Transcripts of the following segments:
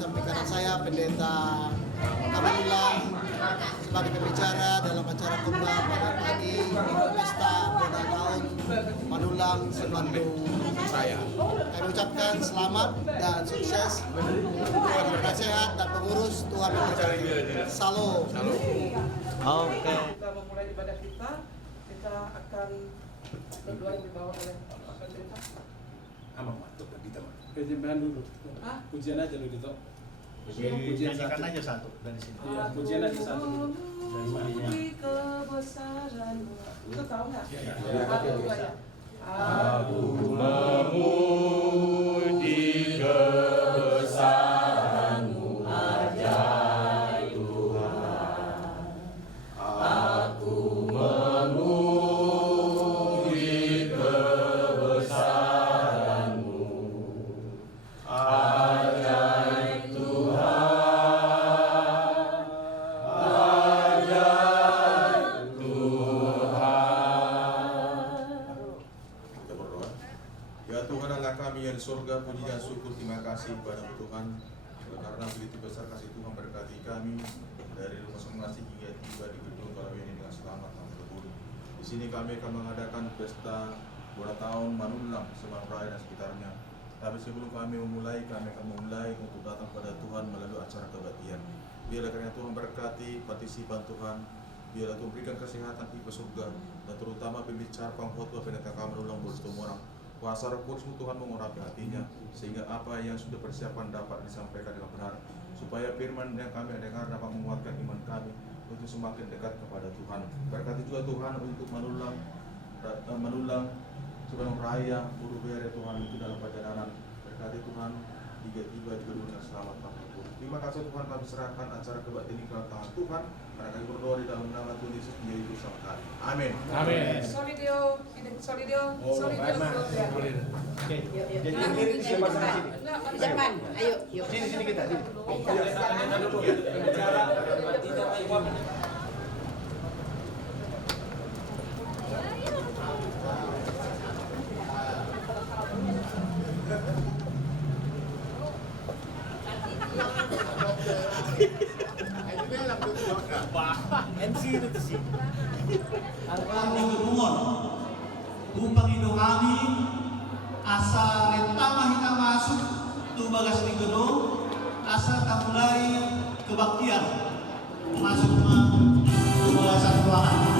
samping kanan saya Pendeta Kamanula sebagai pembicara dalam acara khotbah pada pagi Minggu Pesta Boda Tahun Manulang Sebandung Raya. Kami ucapkan selamat dan sukses. Tuhan berkah sehat dan pengurus Tuhan memberkati. Salam. Oke. Kita memulai ibadah kita akan berdoa yang dibawa oleh Pak Pendeta. Ama masuk ke kita mas. Kejemean dulu. Pujian aja dulu gitu. Pujian Nyanyikan aja satu dari sini. Iya, pujian aja satu dulu. Memuji kebesaran-Mu. Itu tahu nggak? Iya. Haleluya. Aku memuji kebesaran-Mu ajaib Tuhan. Aku memuji kebesaran-Mu ajaib Tuhan. Ajaib Tuhan. Kita berdoa. Ya Tuhan Allah kami yang di surga, puji dan syukur terima kasih kepada Tuhan karena begitu besar kasih Tuhan berkati kami dari rumah masing-masing hingga tiba di gedung kalau ini dengan selamat dan berburu. Di sini kami akan mengadakan pesta bola tahun Manulang, Sebandung Raya dan sekitarnya. Tapi sebelum kami memulai, kami akan memulai untuk datang pada Tuhan melalui acara kebaktian. Biarlah karena Tuhan berkati partisipan Tuhan. Biarlah Tuhan berikan kesehatan di surga dan terutama pembicara pengkhotbah Pendeta Kamanula buat semua orang. Kuasa Roh Kudus Tuhan mengurapi hatinya sehingga apa yang sudah persiapan dapat disampaikan dengan benar, supaya firman yang kami dengar dapat menguatkan iman kami untuk semakin dekat kepada Tuhan. Berkati juga Tuhan untuk Manulang Sebandung Raya, Buru Bere Tuhan itu dalam perjalanan. Berkati Tuhan tiba-tiba juga dengan selamat tanpa pun. Terima kasih Tuhan, kami serahkan acara kebaktian ini ke tangan Tuhan. Karena kami berdoa di dalam nama Tuhan Yesus menjadi bersama kami. Amin. Amin. Solidio. Oke. Jadi Depan, ayo, yuk. sini kita. Sini. MC itu sih. Kami bermohon upang ino kami asa retama hina masuk tubagas di gedung asa kamulai kebaktian masuk ke tubagasan ruangan.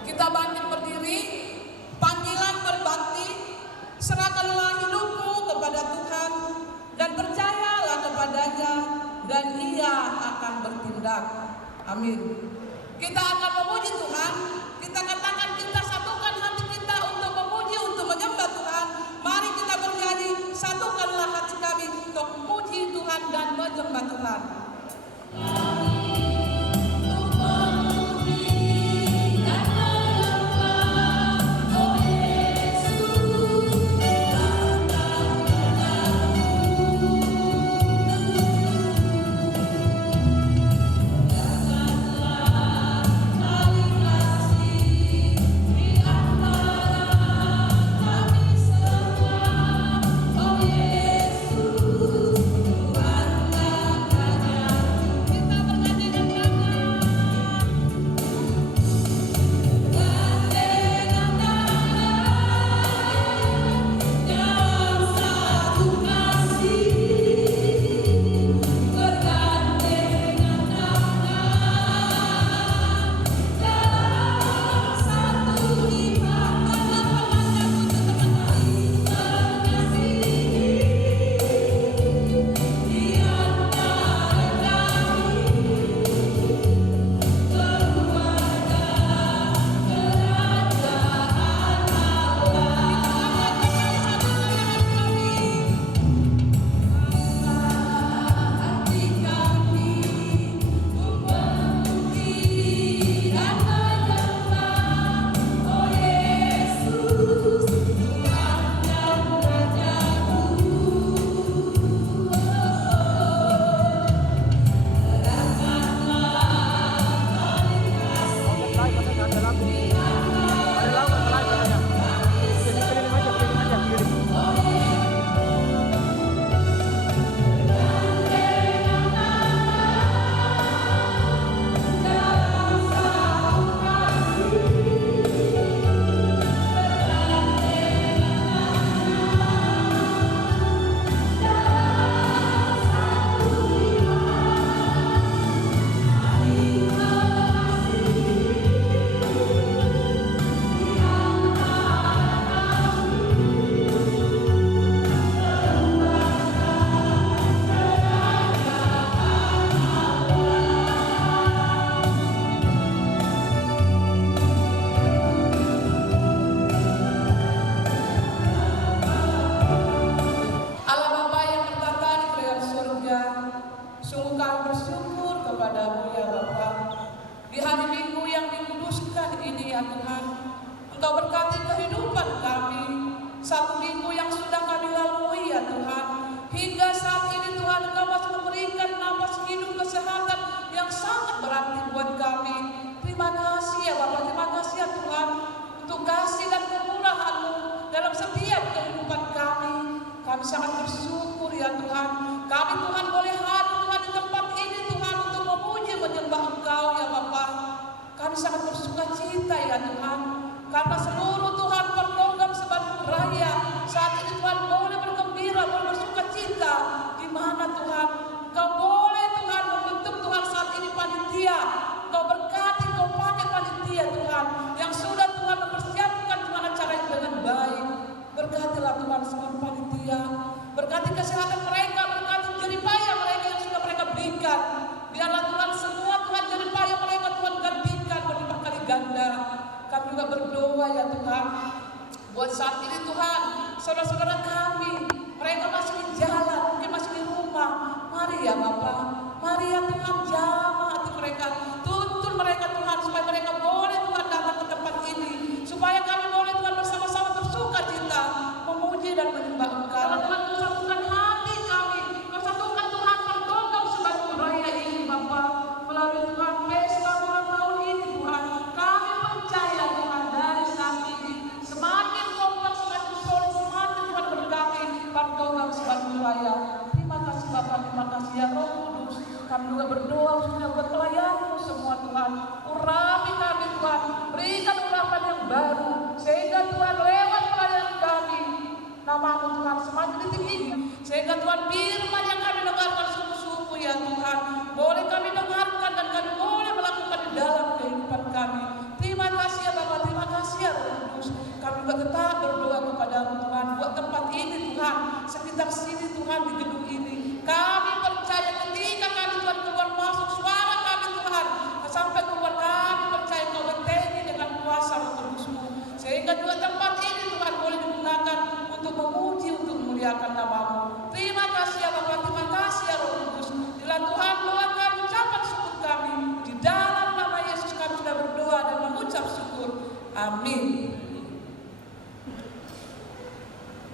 Kita bangkit berdiri, panggilan berbakti, serahkanlah hidupmu kepada Tuhan dan percayalah kepadanya dan Ia akan bertindak. Amin. Kita akan memuji Tuhan, kita katakan kita satukan hati kita untuk memuji, untuk menyembah Tuhan. Mari kita bernyanyi, satukanlah hati kami untuk memuji Tuhan dan menyembah Tuhan. Oh Yesus, Tuhan kepadamu ya Bapa. Di hari Minggu yang dikuduskan ini ya Tuhan, Engkau berkati kehidupan kami. Satu minggu yang sudah kami lalui ya Tuhan, hingga saat ini Tuhan Engkau masih memberikan napas hidup kesehatan yang sangat berarti buat kami. Terima kasih ya Bapa, terima kasih ya Tuhan untuk kasih dan kemurahan-Mu dalam setiap kehidupan kami. Kami sangat bersyukur ya Tuhan. Kami Tuhan boleh hadir Tuhan di tempat ini Tuhan untuk memuji menyembah Engkau ya Bapa. Kami sangat bersuka cita ya Tuhan, karena seluruh Tuhan program Sebandung Raya saat ini Tuhan boleh bergembira, boleh bersuka cita. Di mana Tuhan Engkau boleh Tuhan membentuk Tuhan saat ini panitia. Engkau berkati, Engkau pakai panitia Tuhan yang sudah Tuhan mempersiapkan Tuhan acara ini dengan baik. Berkatilah Tuhan seluruh panitia, berkati kesehatan mereka, berkati jeripaya mereka yang sudah mereka berikan. Biarlah Tuhan semua Tuhan jeripaya mereka Tuhan gantikan berlipat kali ganda. Kami juga berdoa ya Tuhan, buat saat ini Tuhan, saudara-saudara kami, mereka masih di jalan, mungkin masih di rumah. Mari ya Bapa, mari ya Tuhan, jamah hati mereka, tuntun mereka Tuhan, supaya mereka boleh Tuhan datang ke tempat ini, supaya kami boleh Tuhan bersama-sama bersuka cita, memuji dan menyembah Engkau. Tuhan, Kau satukan hati kami, Kau satukan Tuhan program Sebandung Raya ini Bapa, melalui Tuhan pesta ulang tahun ini Tuhan. Kami percaya Tuhan dari saat ini semakin kompak, semakin solid, semakin Tuhan berkati program Sebandung Raya. Terima kasih Bapa, terima kasih ya Roh Kudus. Kami juga berdoa khususnya buat pelayan-Mu semua Tuhan. Urapi kami Tuhan, berikan urapan yang baru, sehingga Tuhan lewat pelayanan kami, nama-Mu Tuhan semakin ditinggi, sehingga Tuhan firman yang kami dengarkan sungguh-sungguh ya Tuhan, boleh kami dengarkan dan kami boleh melakukan di dalam kehidupan kami. Terima kasih ya Bapa, terima kasih ya Roh Kudus. Kami juga tetap berdoa kepada-Mu Tuhan, buat tempat ini Tuhan, sekitar sini Tuhan, di gedung ini. Kami percaya ketika kami Tuhan keluar masuk, suara kami Tuhan sampai keluar, kami percaya Kau bentengi dengan kuasa Roh Kudus-Mu, sehingga juga tempat ini Tuhan boleh digunakan untuk memuji, untuk memuliakan nama-Mu. Terima kasih ya Bapa, terima kasih ya Roh Kudus. Bila Tuhan doa kami, ucapan syukur kami, di dalam nama Yesus kami sudah berdoa dan mengucap syukur. Amin.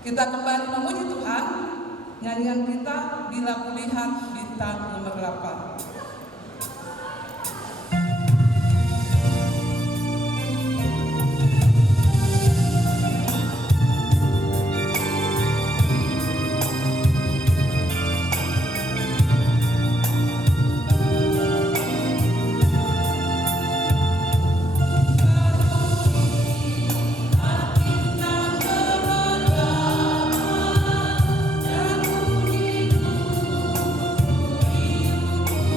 Kita kembali memuji Tuhan. Nyanyian kita, Bila Kulihat Bintang nomor 8. Aku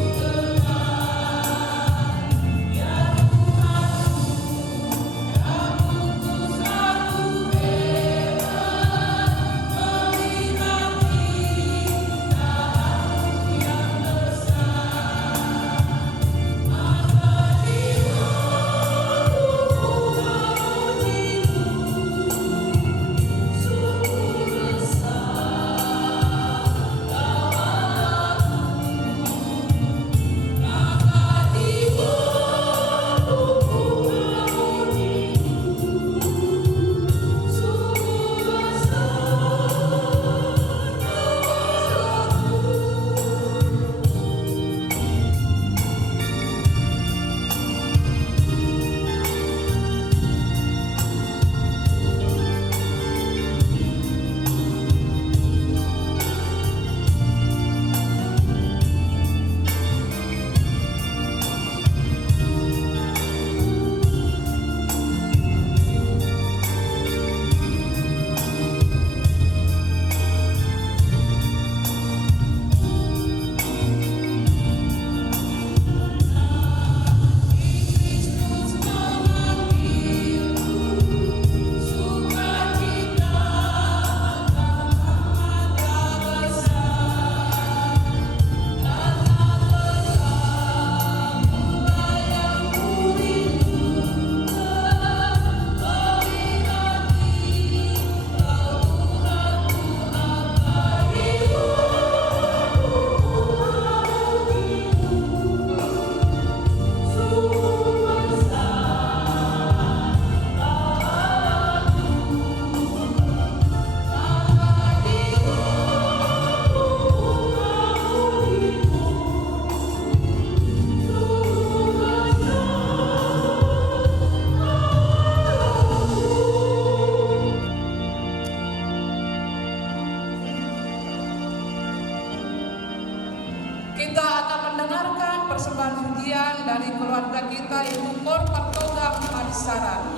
Kita akan mendengarkan persembahan pujian dari keluarga kita yaitu Kor Partogam Marisaran.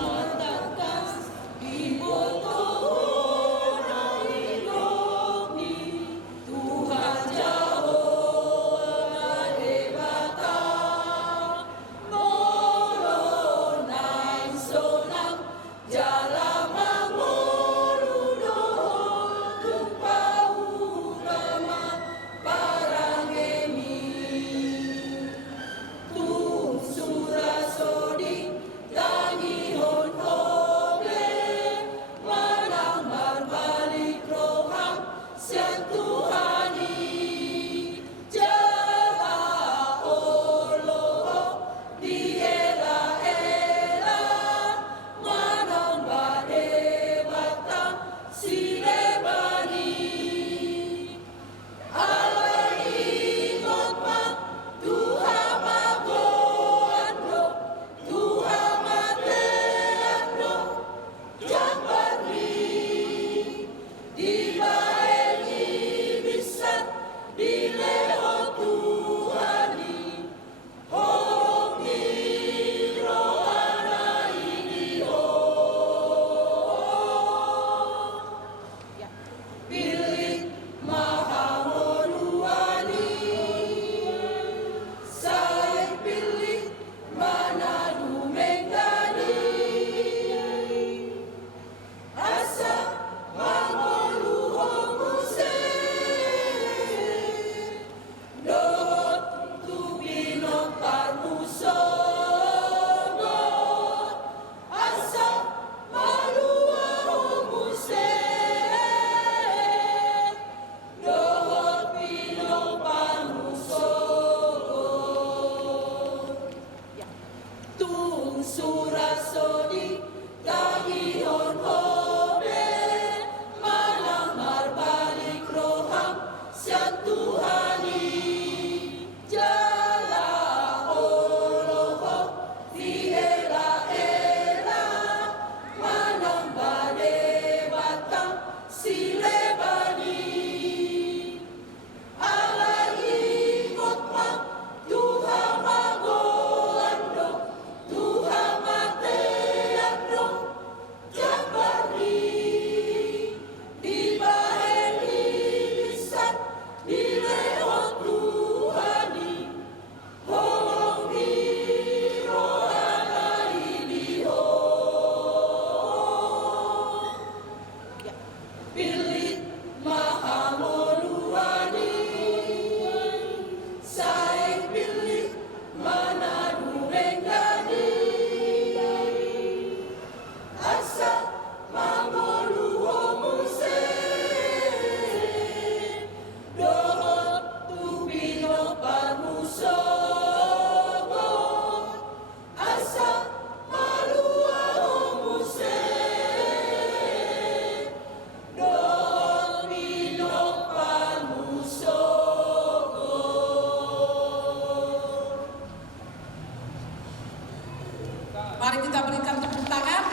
Mari kita berikan tepuk tangan.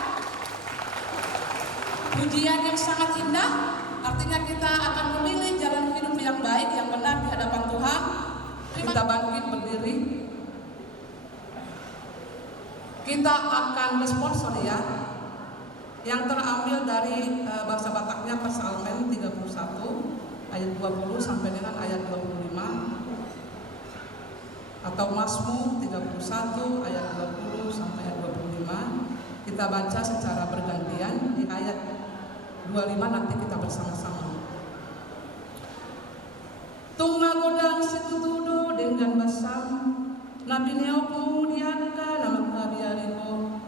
Pujian yang sangat indah, artinya kita akan memilih jalan hidup yang baik, yang benar di hadapan Tuhan. Kita bangkit berdiri. Kita akan bersponsor ya, yang terambil dari bahasa Bataknya Psalmen 31 ayat 20 sampai dengan ayat 25. Atau Mazmur 31 ayat 20 sampai ayat 25. Kita baca secara bergantian. Di ayat 25 nanti kita bersama-sama. Tung magodang situtudo dengan basam Nabi neoku diaka nama kabiariko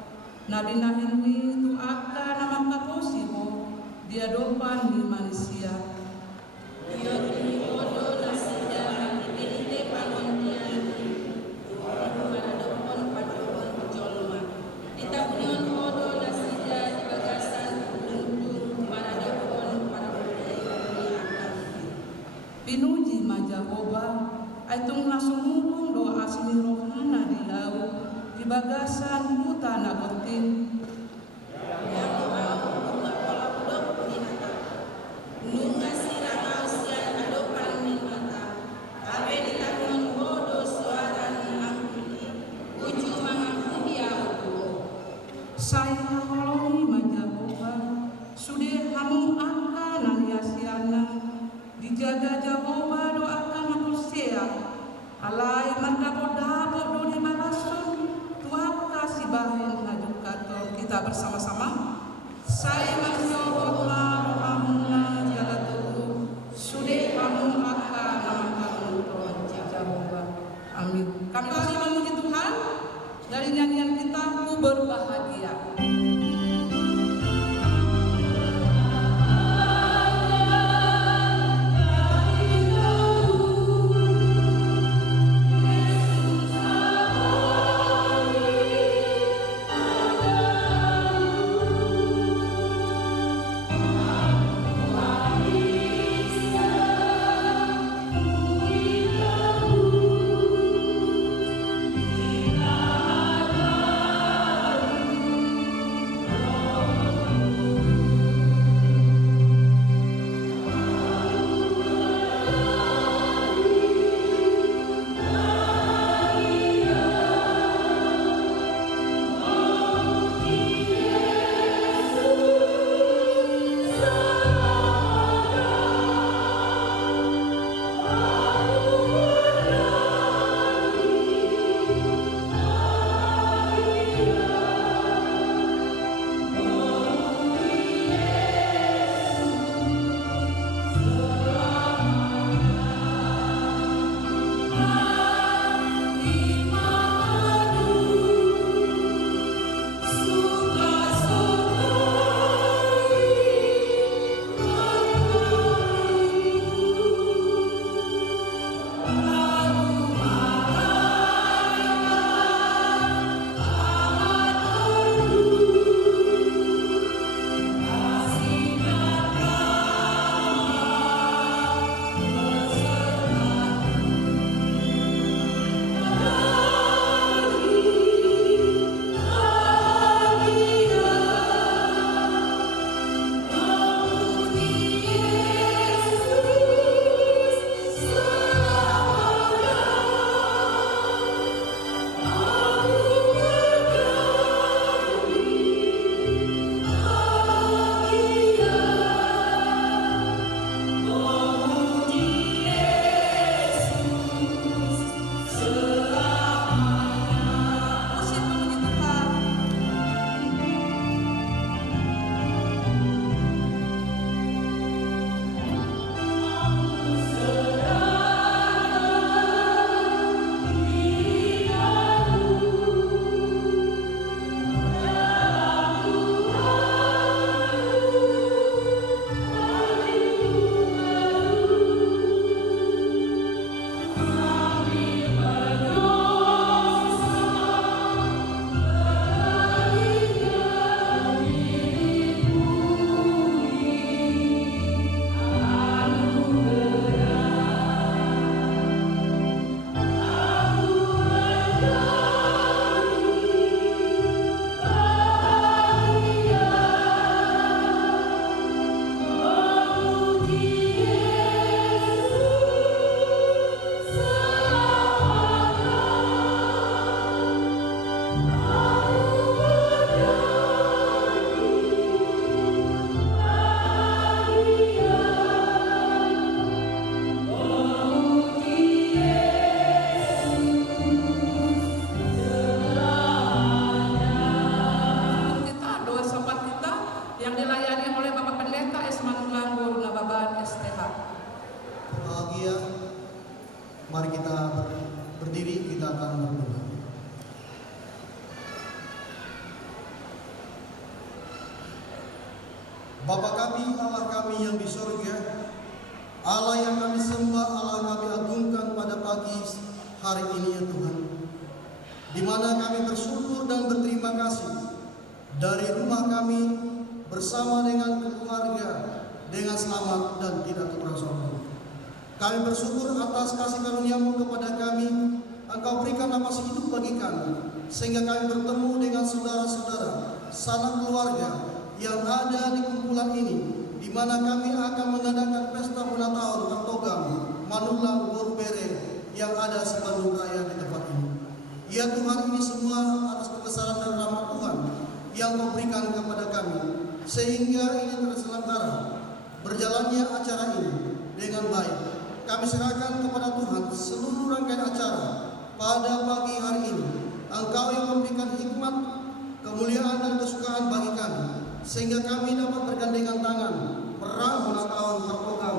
Nabi nahinwi tu aka nama kaposiho dia dopan di manusia. Pinuji majahoba aitung nasumurung doa asini rohana di laut di bagasan hutan abetin nunga sirang ausian adopan min mata abe di tahun Saya holongi majahoba, sudah hamu akan aliasiana, dijaga Jahoba doakan manusia, alai mandabo-dabo do di marasun, tuak kasih bahin hajuk kator kita bersama-sama. Saya majahoba rohamuna jaga tuhu, sudah hamu akan namakan untuk Jahoba. Amin. Kami masih memuji Tuhan dari nyanyian kita Ku Berbahagia. Mari kita berdiri, kita akan berdoa. Bapa kami, Allah kami yang di surga, Allah yang kami sembah, Allah yang kami agungkan pada pagi hari ini ya Tuhan, di mana kami bersyukur dan berterima kasih dari rumah kami bersama dengan keluarga dengan selamat dan tidak terperangkap. Kami bersyukur atas kasih karunia-Mu kepada kami. Engkau berikan napas hidup bagi kami, sehingga kami bertemu dengan saudara-saudara, sanak keluarga yang ada di kumpulan ini, di mana kami akan mengadakan pesta ulang tahun Kartogam, Manulang, Borbere yang ada sebandung raya di tempat ini. Ya Tuhan, ini semua atas kebesaran dan rahmat Tuhan yang Kau berikan kepada kami, sehingga ini terselenggara berjalannya acara ini dengan baik. Kami serahkan kepada Tuhan seluruh rangkaian acara pada pagi hari ini. Engkau yang memberikan hikmat, kemuliaan dan kesukaan bagi kami, sehingga kami dapat bergandengan tangan perang ulang tahun program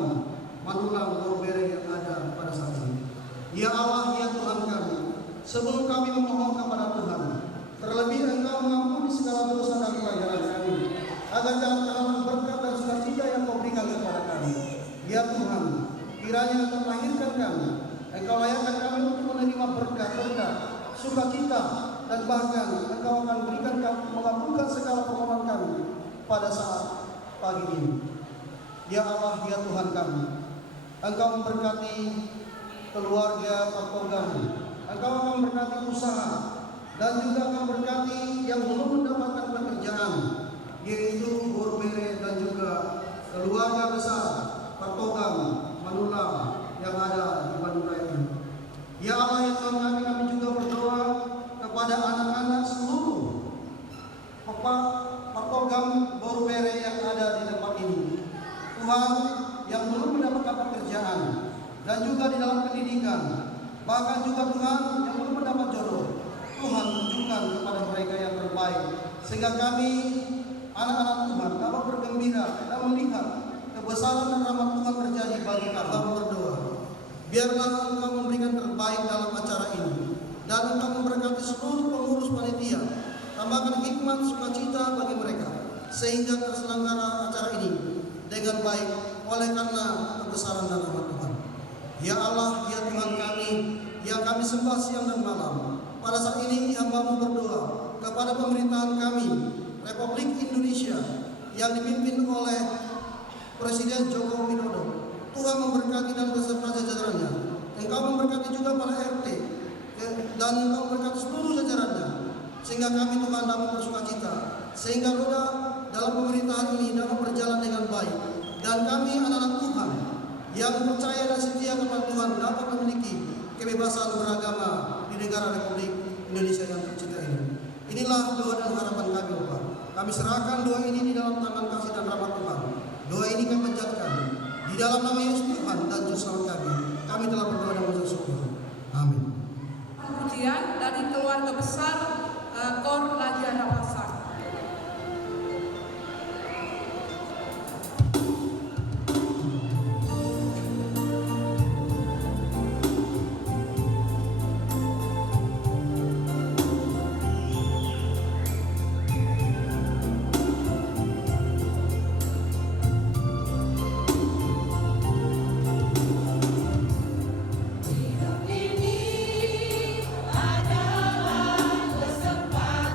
Manulang Borbere yang ada pada saat ini. Ya Allah, ya Tuhan kami, sebelum kami memohon kepada Tuhan, terlebih Engkau mengampuni segala dosa dan pelanggaran kami, agar dalam terang berkat dan sukacita yang Kau berikan kepada kami. Ya Tuhan, kiranya Engkau melahirkan kami, Engkau layakkan kami untuk menerima berkat-berkat, sukacita, dan bahkan Engkau akan berikan kami mengabulkan segala permohonan kami pada saat pagi ini. Ya Allah, ya Tuhan kami, Engkau memberkati keluarga Pak Togam, Engkau akan memberkati usaha, dan juga akan berkati yang belum mendapatkan pekerjaan, yaitu Borbere dan juga keluarga besar Pak Togam Manulang yang ada di Bandung Raya ini. Ya Allah, ya Tuhan kami juga berdoa kepada anak-anak seluruh Pak Togam Borbere yang ada di tempat ini. Tuhan, yang belum mendapatkan pekerjaan dan juga di dalam pendidikan, bahkan juga Tuhan yang belum mendapat jodoh, Tuhan tunjukkan kepada mereka yang terbaik, sehingga kami anak-anak Tuhan dapat bergembira dan melihat kebesaran dan rahmat Tuhan terjadi bagi kami. Berdoa, biarlah Engkau memberikan terbaik dalam acara ini, dan Engkau memberkati seluruh pengurus panitia, tambahkan hikmat sukacita bagi mereka, sehingga terselenggara acara ini dengan baik oleh karena kebesaran dan rahmat Tuhan. Ya Allah, ya Tuhan kami, yang kami sembah siang dan malam, pada saat ini hamba-Mu berdoa kepada pemerintahan kami, Republik Indonesia, yang dipimpin oleh Presiden Joko Widodo. Tuhan memberkati dan beserta jajarannya. Engkau memberkati juga para RT, dan Engkau memberkati seluruh jajarannya, sehingga kami Tuhan dapat bersukacita, sehingga roda dalam pemerintahan ini dapat berjalan dengan baik, dan kami anak-anak Tuhan yang percaya dan setia kepada Tuhan dapat memiliki kebebasan beragama di negara Republik Indonesia yang tercinta ini. Inilah doa dan harapan kami, Bapak. Kami serahkan doa ini di dalam tangan kasih dan rahmat Tuhan. Doa ini kami panjatkan di dalam nama Yesus Tuhan dan Juru Selamat kami. Kami telah berdoa dan bersyukur. Amin. Pujian dari keluarga besar Kor Lajana Pasar. Ini adalah kesempatan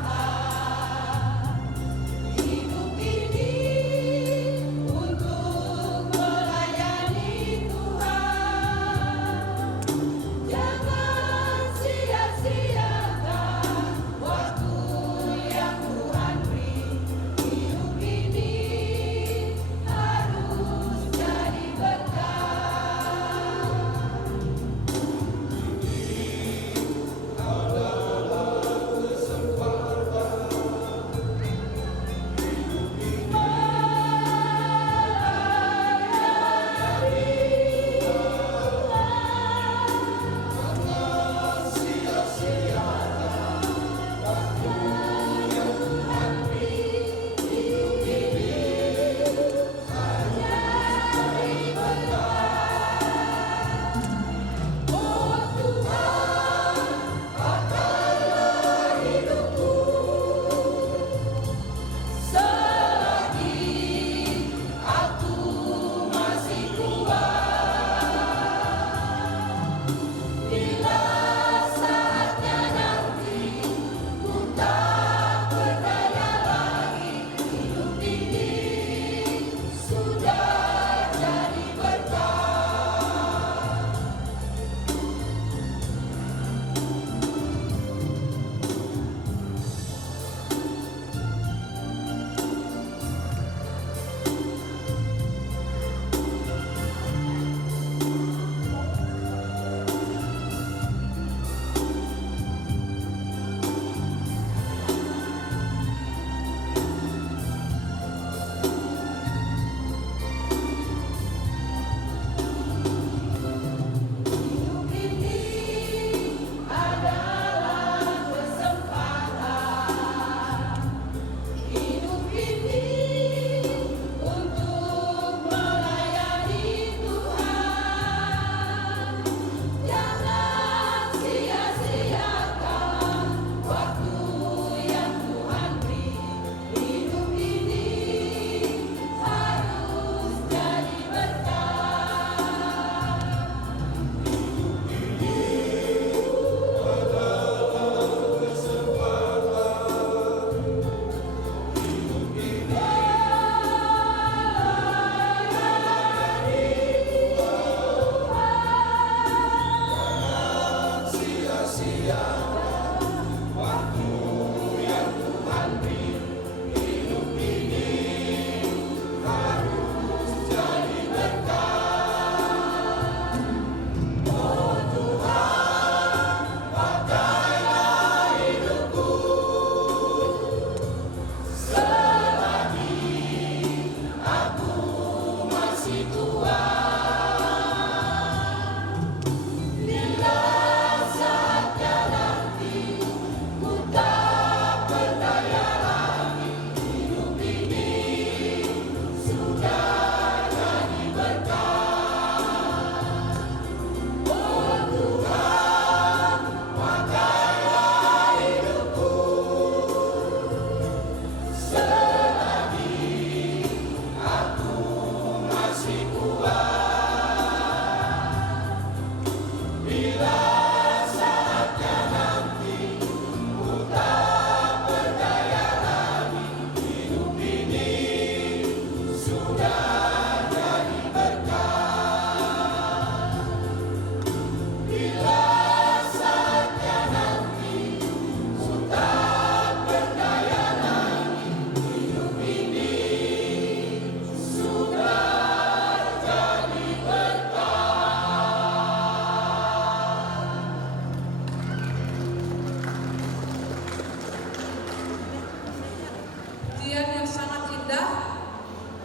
Pujian yang sangat indah.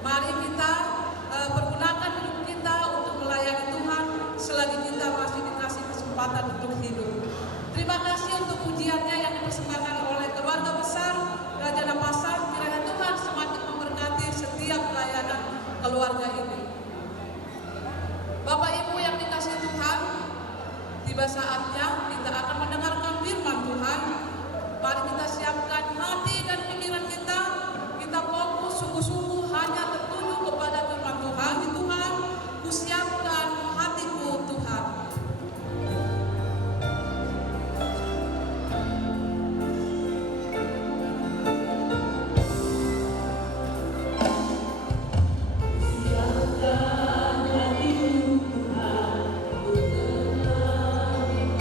Mari kita pergunakan hidup kita untuk melayani Tuhan selagi kita masih dikasih kesempatan untuk hidup. Terima kasih untuk pujiannya yang dipersembahkan oleh keluarga besar Raja Nampasan. Kiranya Tuhan semakin memberkati setiap pelayanan keluarga ini. Bapak Ibu yang dikasih Tuhan, tiba saatnya kita akan mendengarkan firman Tuhan. Mari kita siapkan hati dan pikiran kita. Kita fokus sungguh-sungguh hanya tertuju kepada firman Tuhan. Tuhan, kusiapkan hatiku Tuhan. Siapkan hatiku Tuhan, ku tenang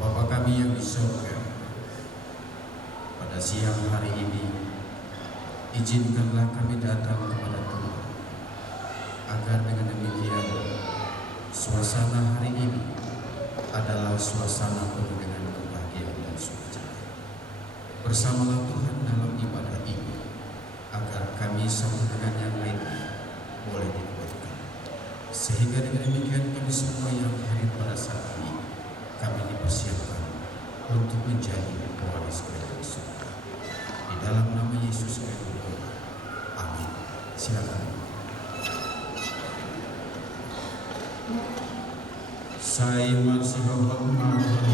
Bapa kami yang di surga, pada siang hari ini, izinkanlah kami datang kepada Tuhan, agar dengan demikian suasana hari ini adalah suasana penuh dengan kebahagiaan dan sukacita. Bersamalah Tuhan dalam ibadah ini, agar kami satu dengan yang lainnya boleh dikuatkan, sehingga dengan demikian kami semua yang hadir pada saat ini kami dipersiapkan untuk menjadi pewaris kerajaan surga. Di dalam nama Yesus kami berdoa. Amin. Silakan. Saya masih menghormati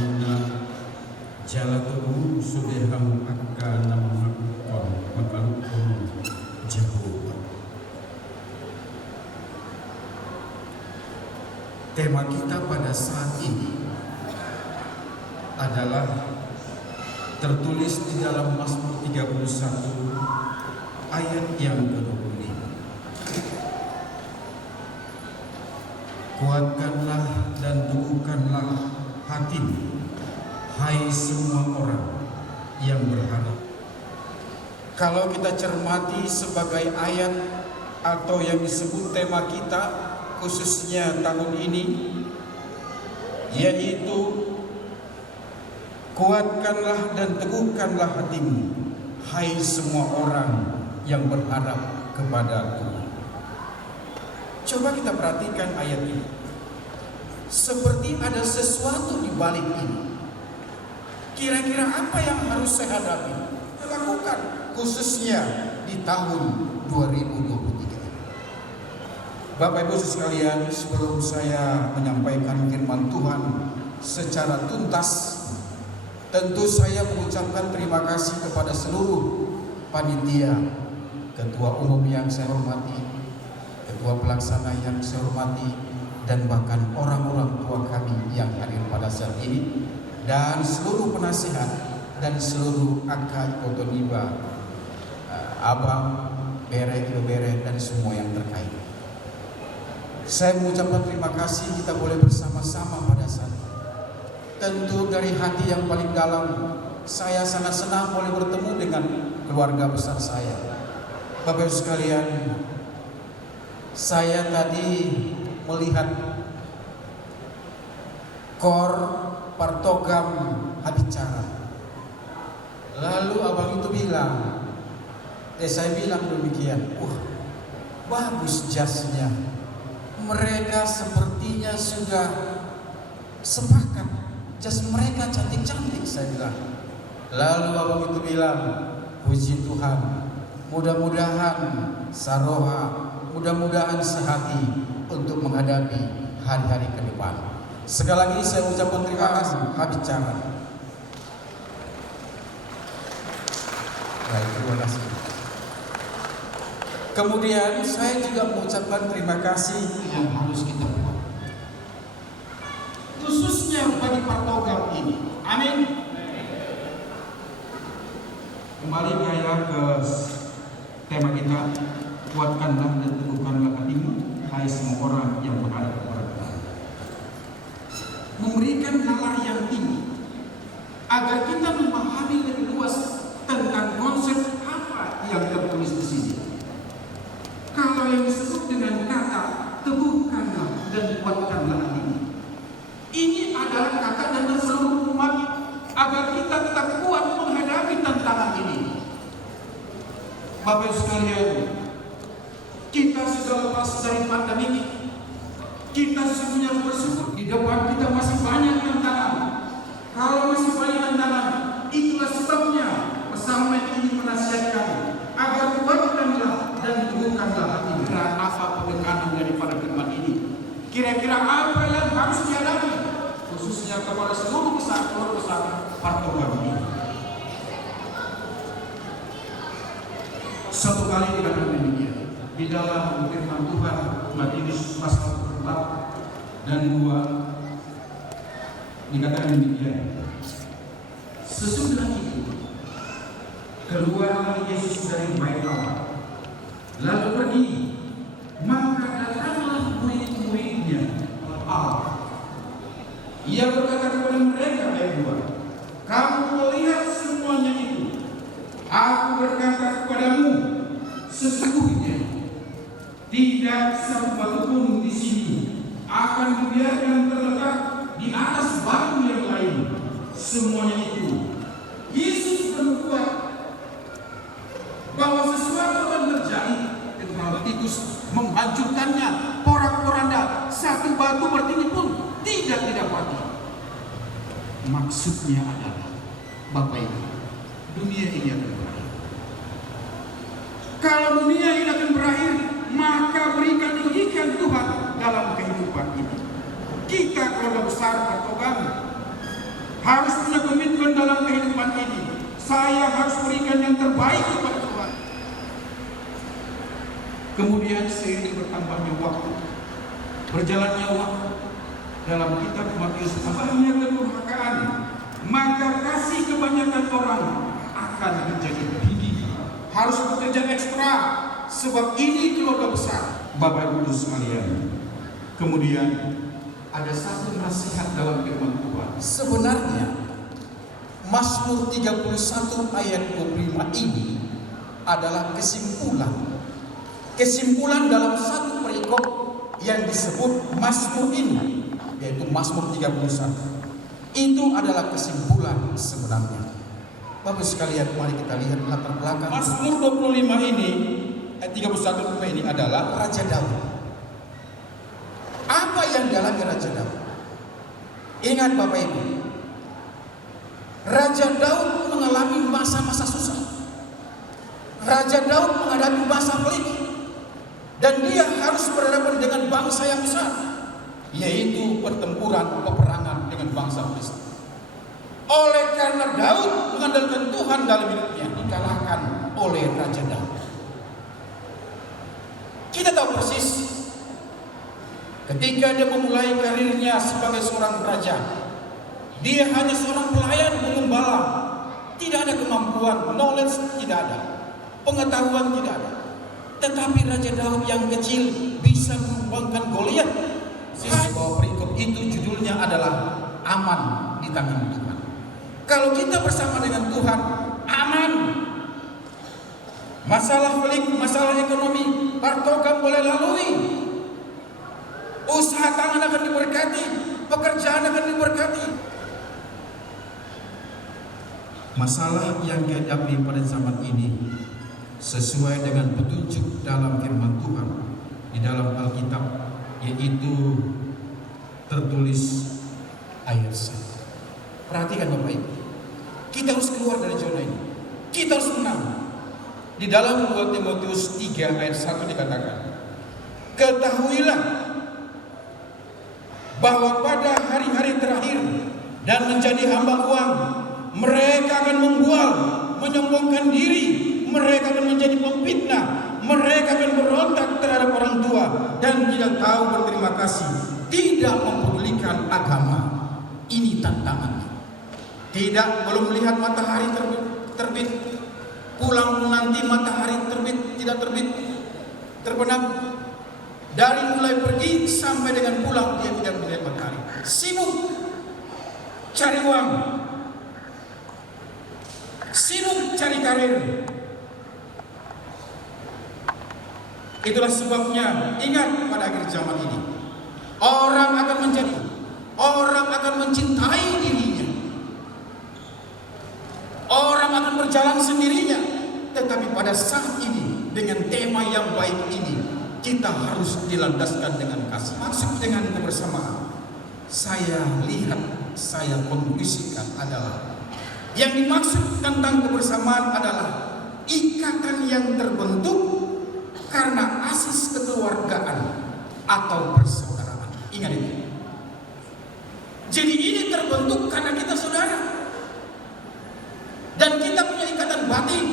jala tubuh sudah akan mengakukan mengalukan Jehovah. Tema kita pada saat ini adalah tertulis di dalam Mazmur 31 ayat yang ke-25. Kuatkanlah dan teguhkanlah hatimu, hai semua orang yang berharap. Kalau kita cermati sebagai ayat atau yang disebut tema kita khususnya tahun ini, yaitu kuatkanlah dan teguhkanlah hatimu, hai semua orang yang berharap kepada Tuhan. Coba kita perhatikan ayat ini. Seperti ada sesuatu di balik ini. Kira-kira apa yang harus saya hadapi? Lakukan khususnya di tahun 2023. Bapak Ibu sekalian, sebelum saya menyampaikan firman Tuhan secara tuntas, tentu saya mengucapkan terima kasih kepada seluruh panitia, ketua umum yang saya hormati, ketua pelaksana yang saya hormati, dan bahkan orang-orang tua kami yang hadir pada saat ini, dan seluruh penasihat dan seluruh akad kotoniba, abang, bere, bere, dan semua yang terkait. Saya mengucapkan terima kasih kita boleh bersama-sama pada saat ini. Tentu dari hati yang paling dalam, saya sangat senang boleh bertemu dengan keluarga besar saya. Bapak Ibu sekalian, saya tadi melihat Kor Partogam Habicara. Lalu abang itu bilang, saya bilang demikian, bagus jasnya. Mereka sepertinya sudah sepakat. Jas mereka cantik-cantik, saya bilang. Lalu abang itu bilang, puji Tuhan, mudah-mudahan saroha, mudah-mudahan sehati untuk menghadapi hari-hari ke depan. Sekali lagi saya ucapkan terima kasih Habicara. Baik, terima kasih. Kemudian saya juga mengucapkan terima kasih yang harus kita buat, khususnya bagi Partogam ini. Amin. Kembali saya ke tema kita, kuatkanlah dan teguhkanlah hatimu, hai semua orang yang berada kepada Tuhan. Memberikan nalar yang tinggi agar kita memahami lebih luas tentang konsep apa yang tertulis Bapak Ibu sekalian, kita sudah lepas dari pandemi. Kita sesungguhnya bersyukur. Di depan kita masih banyak tantangan. Kalau masih banyak tantangan, itulah sebabnya Psalmen ini menasihatkan agar kuatkanlah dan teguhkanlah hati. Kira apa penekanan daripada firman ini? Kira-kira apa yang harus dihadapi, khususnya kepada seluruh besar Partogan ini? Satu kali dikatakan demikian di dalam firman Tuhan Matius pasal 4 dan 2 dikatakan demikian. Sesudah itu keluar Yesus dari bait Allah, lalu pergi, maka datanglah murid-muridnya Allah. Ia berkata kepada mereka, ayat 2, kamu melihat semuanya itu. Aku berkata kepadamu, sesungguhnya tidak satu batu pun di sini akan dibiarkan terletak di atas batu yang lain. Semuanya itu Yesus bernubuat bahwa sesuatu akan terjadi. Kalau Titus menghancurkannya, porak-poranda, satu batu bertinggi pun tidak didapati. Maksudnya adalah, Bapak Ibu, dunia ini akan berakhir. Kalau dunia ini akan berakhir, maka berikan ikan Tuhan dalam kehidupan ini. Kita keluarga besar Partogan harus punya komitmen dalam kehidupan ini. Saya harus berikan yang terbaik kepada Tuhan. Kemudian seiring bertambahnya waktu, berjalannya waktu, dalam kitab Matius banyak kedurhakaan, maka kasih kebanyakan orang akan menjadi tinggi. Harus bekerja ekstra, sebab ini keluarga besar. Bapak Ibu sekalian, kemudian ada satu nasihat dalam firman Tuhan. Sebenarnya Mazmur 31 ayat 25 ini adalah kesimpulan dalam satu perikop yang disebut Mazmur ini, yaitu Mazmur 31. Itu adalah kesimpulan sebenarnya. Bapak sekalian, mari kita lihat latar belakang. Mazmur 25 ini, ayat 31 ini adalah Raja Daud. Apa yang dialami Raja Daud? Ingat Bapak Ibu, Raja Daud mengalami masa-masa susah. Raja Daud menghadapi masa pelik, dan dia harus berhadapan dengan bangsa yang besar, yaitu peperangan dengan bangsa Filistin. Oleh karena Daud mengandalkan Tuhan dalam hidupnya, dikalahkan oleh Raja Daud. Kita tahu persis ketika dia memulai karirnya sebagai seorang raja, dia hanya seorang pelayan pengembala, tidak ada kemampuan, knowledge tidak ada, pengetahuan tidak ada. Tetapi Raja Daud yang kecil bisa menumbangkan Goliat. Bahwa perikop itu judulnya adalah aman di tangan Tuhan. Kalau kita bersama dengan Tuhan, aman. Masalah pelik, masalah ekonomi, Partogan boleh lalui. Usaha tangan akan diberkati, pekerjaan akan diberkati. Masalah yang dihadapi pada zaman ini sesuai dengan petunjuk dalam firman Tuhan di dalam Alkitab, yaitu tertulis ayat 1. Perhatikan Bapak Ibu, kita harus keluar dari zona ini. Kita harus menang. Di dalam 2 Timotius 3 ayat 1 dikatakan, ketahuilah bahwa pada hari-hari terakhir dan menjadi hamba uang, mereka akan membual, menyombongkan diri, mereka akan menjadi pemfitnah, mereka akan berontak terhadap orang tua dan tidak tahu berterima kasih, tidak mempedulikan agama. Ini tantangannya. Belum melihat matahari terbit, pulang nanti matahari tidak terbit, terbenam. Dari mulai pergi sampai dengan pulang dia tidak melihat matahari. Sibuk cari uang, sibuk cari karir. Itulah sebabnya ingat pada akhir zaman ini orang akan mencintai dirinya. Orang akan berjalan sendirinya tetapi pada saat ini dengan tema yang baik ini kita harus dilandaskan dengan kasih. Maksud dengan kebersamaan, saya lihat, saya konklusikan adalah yang dimaksud tentang kebersamaan adalah ikatan yang terbentuk karena asas kekeluargaan atau persaudaraan. Ingat ini. Jadi ini terbentuk karena kita saudara. Dan kita punya ikatan batin.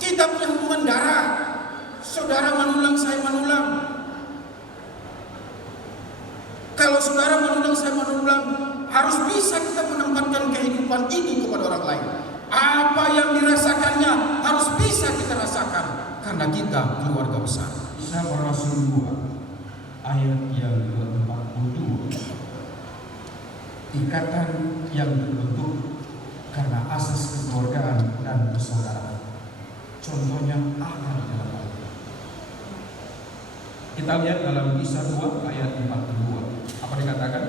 Kita punya hubungan darah. Saudara manulang, saya manulang. Kalau saudara manulang, saya manulang, harus bisa kita menempatkan kehidupan itu kepada orang lain. Apa yang dirasakannya harus bisa kita rasakan karena kita keluarga besar. Kisah Para Rasul 2 ayat yang ke-42. Ikatan yang terbentuk karena asas kekeluargaan dan persaudaraan. Contohnya ada di dalam Alkitab. Kita lihat dalam Kisah 2 ayat 42. Apa dikatakan?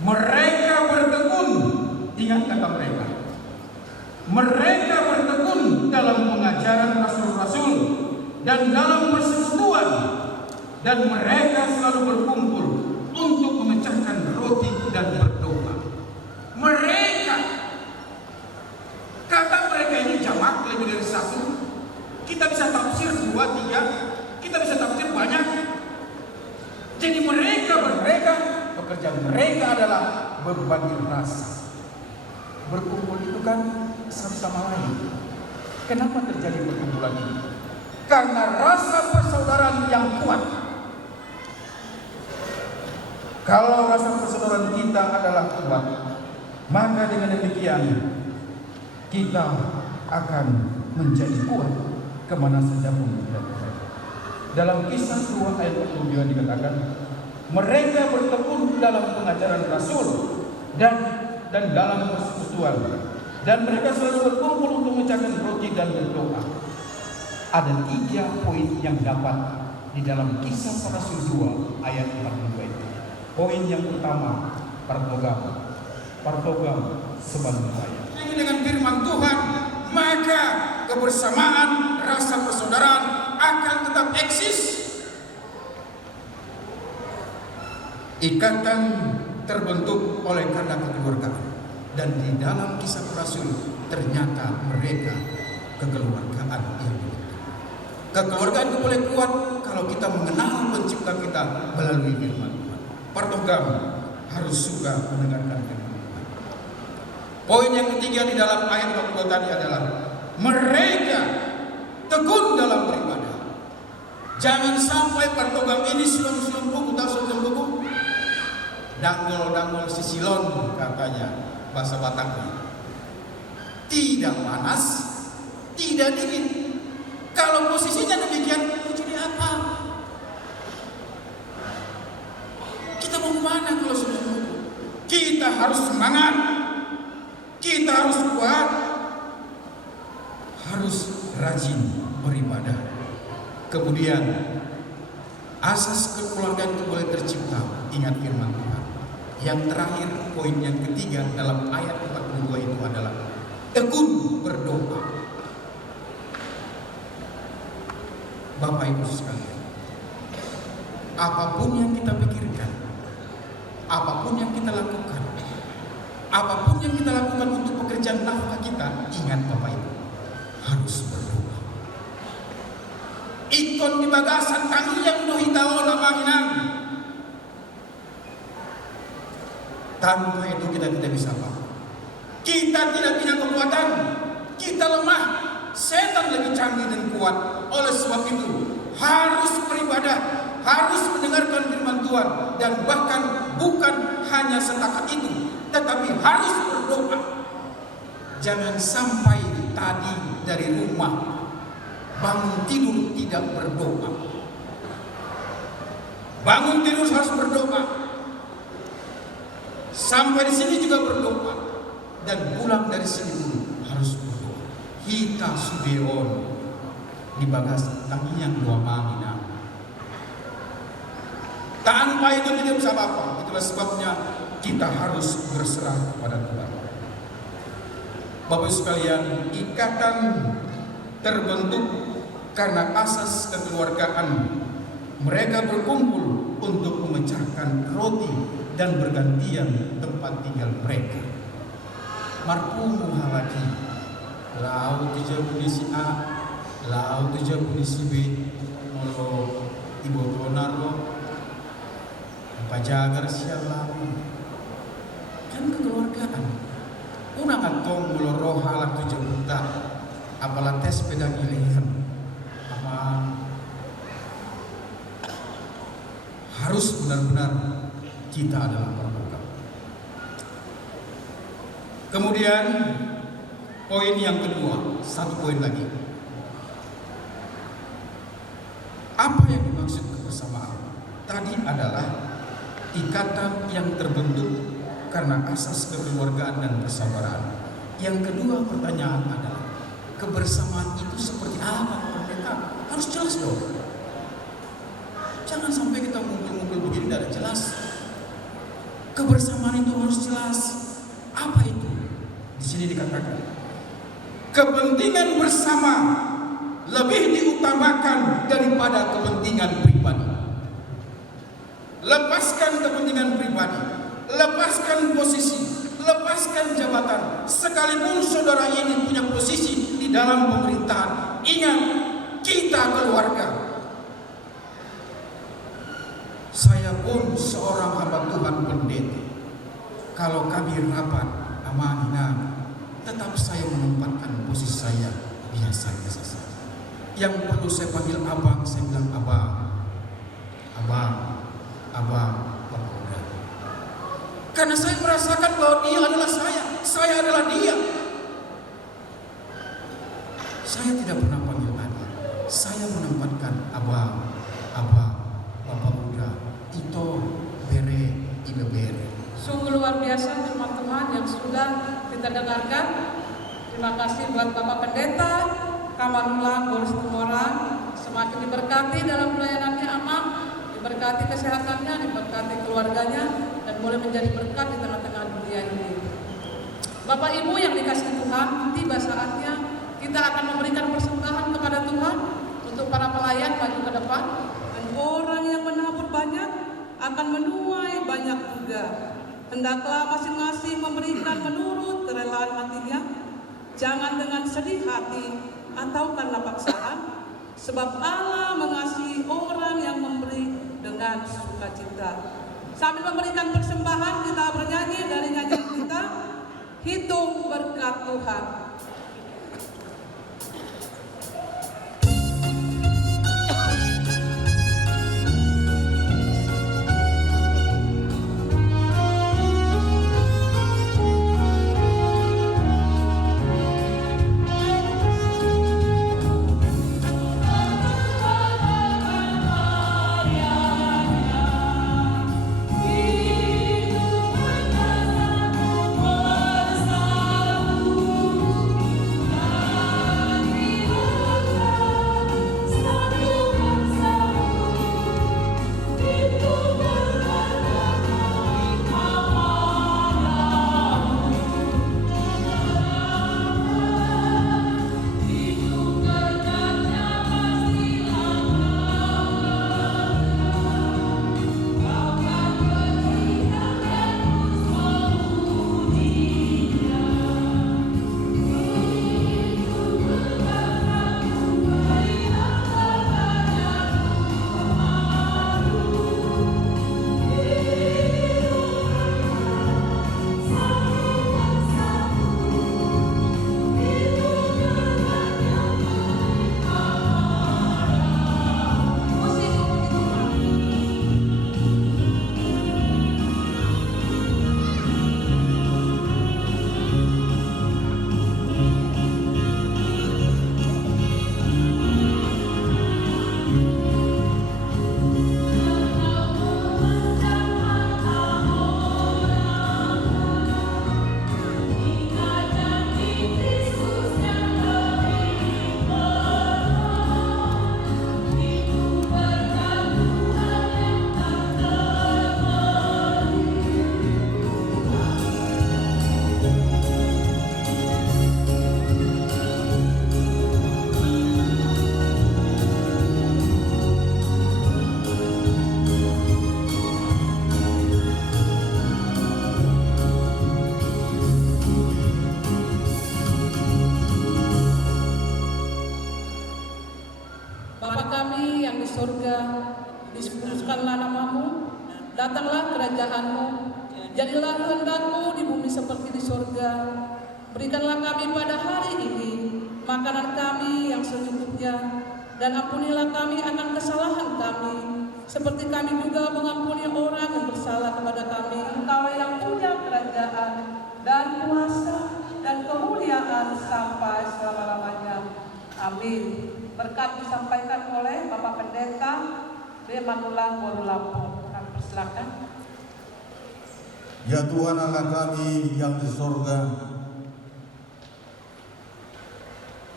Mereka bertekun, ingat kata mereka. Mereka bertekun dalam pengajaran rasul-rasul dan dalam persekutuan, dan mereka selalu berkumpul untuk memecahkan roti dan berdoa. Mereka, kata mereka ini jamak lebih dari satu. Kita bisa tafsir 2, 3, kita bisa tafsir banyak. Jadi mereka pekerjaan mereka adalah berbagi rasa. Berkumpul itu kan satu sama lain. Kenapa terjadi perkumpulan ini? Karena rasa persaudaraan yang kuat. Kalau rasa persaudaraan kita adalah kuat, maka dengan demikian kita akan menjadi kuat kemana saja pun kita berada. Dalam Kisah 2 ayat 42 dikatakan, mereka bertekun dalam pengajaran Rasul dan dalam persekutuan, dan mereka selalu berkumpul untuk memecahkan roti dan berdoa. Ada 3 poin yang dapat di dalam Kisah Para Rasul 2 ayat 42 itu. Poin yang pertama, partogam sebanding saya. Dengan firman Tuhan, maka kebersamaan, rasa persaudaraan akan tetap eksis. Ikatan terbentuk oleh karena kekeluargaan, dan di dalam Kisah Para Rasul ternyata mereka kekeluargaan yang dibentuk. Kekeluargaan itu boleh kuat kalau kita mengenal pencipta kita melalui firman Tuhan. Partogam harus suka mendengarkan firman Tuhan. Poin yang ketiga di dalam ayat 42 tadi adalah mereka tekun dalam beribadah. Jangan sampai partogam ini silong-silong buku, tahu silong buku? Dangol-dangol sisilon katanya bahasa Bataknya. Tidak panas, tidak dingin. Kalau posisinya demikian, jadi apa? Kita mau kemana kalau sudah begitu? Kita harus semangat, kita harus kuat, harus rajin beribadah. Kemudian asas kekeluargaan itu boleh tercipta. Ingat firman Tuhan. Yang terakhir, poin yang ketiga dalam ayat 42 itu adalah tekun berdoa. Bapak Ibu sekalian, apapun yang kita pikirkan, apapun yang kita lakukan, apapun yang kita lakukan untuk pekerjaan nafkah kita, ingat Bapak Ibu, harus berdoa. Ikon di bagasan kami yang dohitao lamanginang. Tanpa itu kita tidak bisa apa. Kita tidak punya kekuatan, kita lemah. Setan lebih canggih dan kuat. Oleh sebab itu harus beribadah, harus mendengarkan firman Tuhan, dan bahkan bukan hanya setakat itu, tetapi harus berdoa. Jangan sampai tadi dari rumah bangun tidur tidak berdoa. Bangun tidur harus berdoa. Sampai di sini juga berdoa, dan pulang dari sini pun harus berdoa. Hita sudeon di bagas tangian dua mangina. Tanpa itu tidak bisa apa-apa. Itulah sebabnya kita harus berserah kepada Tuhan. Bapak Ibu sekalian, ikatan terbentuk karena asas kekeluargaan. Mereka berkumpul untuk memecahkan roti dan bergantian tempat tinggal mereka. Marpumu halaki, lau tuja punisi A, lau tuja punisi B, molo ibu tonaro, pajagar sialam. Kan kekeluargaan. Unang atong molo roh halak tuja buta, apalah tes pegang ilihan. Harus benar-benar kita adalah pramuka. Kemudian poin yang kedua, satu poin lagi. Apa yang dimaksud kebersamaan? Tadi adalah ikatan yang terbentuk karena asas kekeluargaan dan persabaran. Yang kedua pertanyaan adalah, kebersamaan itu seperti apa? Pendeta harus jelas dong. Jangan sampai kita ngumpul-ngumpul begini tidak ada jelas. Kebersamaan itu harus jelas. Apa itu? Di sini dikatakan, kepentingan bersama lebih diutamakan daripada kepentingan pribadi. Lepaskan kepentingan pribadi, lepaskan posisi, lepaskan jabatan. Sekalipun saudara ini punya posisi di dalam pemerintahan, ingat, kita keluarga. Saya pun seorang hamba Tuhan pendeta. Kalau kami rapat amanah, tetap saya menempatkan posisi saya biasa-biasa saja. Yang perlu saya panggil abang, saya bilang abang, Bapak udah. Karena saya merasakan bahwa dia adalah saya adalah dia. Saya tidak pernah panggil adik, saya menempatkan abang, Bapak udah. Ito bere, ibe bere. Sungguh luar biasa firman Tuhan yang sudah kita dengarkan. Terima kasih buat Bapak Pendeta Kamarula Boris Tumora, semakin diberkati dalam pelayanannya aman, diberkati kesehatannya, diberkati keluarganya, dan boleh menjadi berkat di tengah-tengah dunia ini. Bapak Ibu yang dikasihi Tuhan, tiba saatnya kita akan memberikan persembahan kepada Tuhan untuk para pelayan maju ke depan. Dan orang yang menabur banyak akan menuai banyak juga. Hendaklah masing-masing memberikan menurut kerelaan hatinya, jangan dengan sedih hati atau karena paksaan, sebab Allah mengasihi orang yang memberi dengan sukacita. Sambil memberikan persembahan, kita bernyanyi dari nyanyian kita, Hitung Berkat Tuhan. Hitung kami yang di surga, dikuduskanlah namamu, datanglah kerajaan-Mu, jadilah kehendak-Mu di bumi seperti di surga. Berikanlah kami pada hari ini makanan kami yang secukupnya, dan ampunilah kami akan kesalahan kami, seperti kami juga mengampuni orang yang bersalah kepada kami. Engkau yang punya kerajaan dan kuasa dan kemuliaan sampai selama-lamanya. Amin. Berkat disampaikan oleh Bapak Pendeta B. Manulang Boru Lampung. Kami persilakan. Ya Tuhan Allah kami yang di sorga,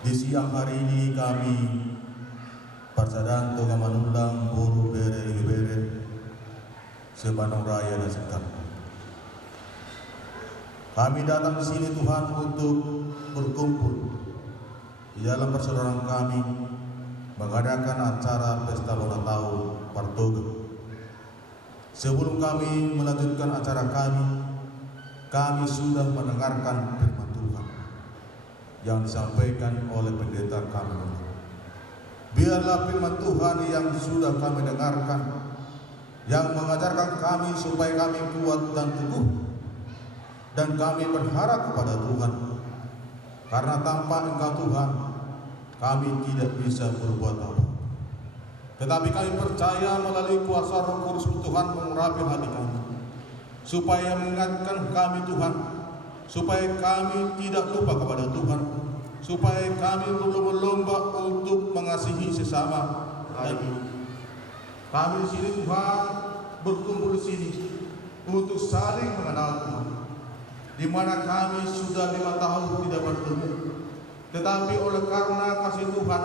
di siang hari ini kami Parsadan Toga Manundang Boru Bere Bere Sebanong Raya dan Sekar. Kami datang di sini Tuhan untuk berkumpul di dalam persaudaraan kami mengadakan acara pesta ulang tahun Partoga. Sebelum kami melanjutkan acara kami sudah mendengarkan firman Tuhan yang disampaikan oleh pendeta kami. Biarlah firman Tuhan yang sudah kami dengarkan, yang mengajarkan kami supaya kami kuat dan teguh, dan kami berharap kepada Tuhan. Karena tanpa Engkau Tuhan, kami tidak bisa berbuat apa. Tetapi kami percaya melalui kuasa Roh Kudus Tuhan mengurapi hati kami, supaya mengingatkan kami Tuhan, supaya kami tidak lupa kepada Tuhan, supaya kami berlomba-lomba untuk mengasihi sesama lagi. Kami di sini Tuhan berkumpul di sini untuk saling mengenal Tuhan, di mana kami sudah 5 tahun tidak bertemu, tetapi oleh karena kasih Tuhan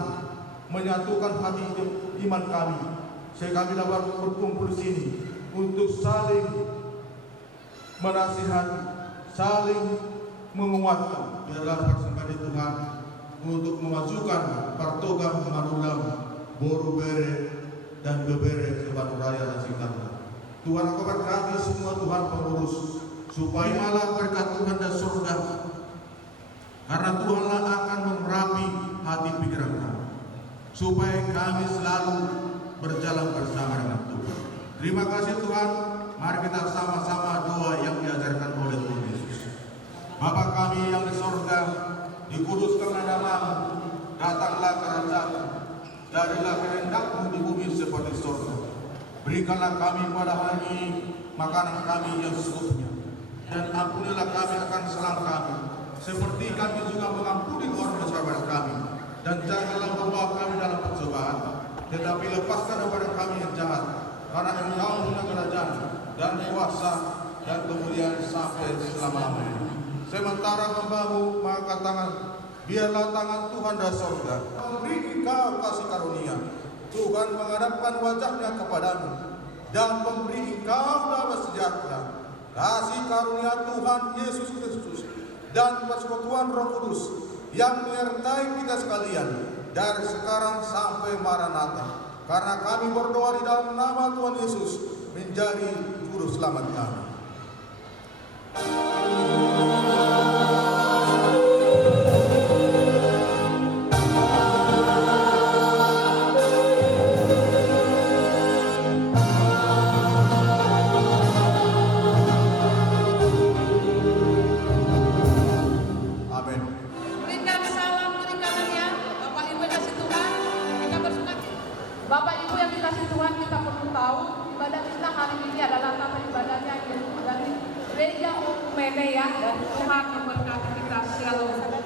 menyatukan hati iman kami, sehingga kami dapat berkumpul di sini untuk saling menasihati, saling menguatkan. Biarlah persembahan Tuhan untuk memajukan Partoga Manulang Boru Bere dan Bebere Sebanong Raya dan Singkatnya. Tuhan Engkau berkati semua Tuhan pengurus, supaya malah berkat Tuhan dan surga, karena Tuhanlah akan mengurapi hati pikiran kami, supaya kami selalu berjalan bersama dengan Tuhan. Terima kasih Tuhan. Mari kita sama-sama doa yang diajarkan oleh Tuhan Yesus. Bapa kami yang di sorga, dikuduskanlah namamu, datanglah kerajaan-Mu, jadilah kehendak-Mu di bumi seperti sorga. Berikanlah kami pada hari ini makanan kami yang secukupnya, dan ampunilah kami akan kesalahan kami, seperti kami juga mengampuni orang bersahabat kami. Dan janganlah membawa kami dalam pencobaan, tetapi lepaskan daripada kami yang jahat, karena Engkau punya kerajaan dan kuasa dan kemuliaan sampai selama-lamanya. Sementara hamba-Mu mengangkat tangan, biarlah tangan Tuhan dari sorga memberi Engkau kasih karunia. Tuhan menghadapkan wajahnya kepadamu dan memberi Engkau damai sejahtera. Kasih karunia Tuhan Yesus Kristus dan persekutuan Roh Kudus yang menyertai kita sekalian dari sekarang sampai Maranatha. Karena kami berdoa di dalam nama Tuhan Yesus menjadi juru selamat kami. Bapak Ibu yang dikasih Tuhan, kita perlu tahu ibadah kita hari ini adalah tata ibadahnya dari gereja Okumene ya, dan Tuhan memberkati kita. Shalom.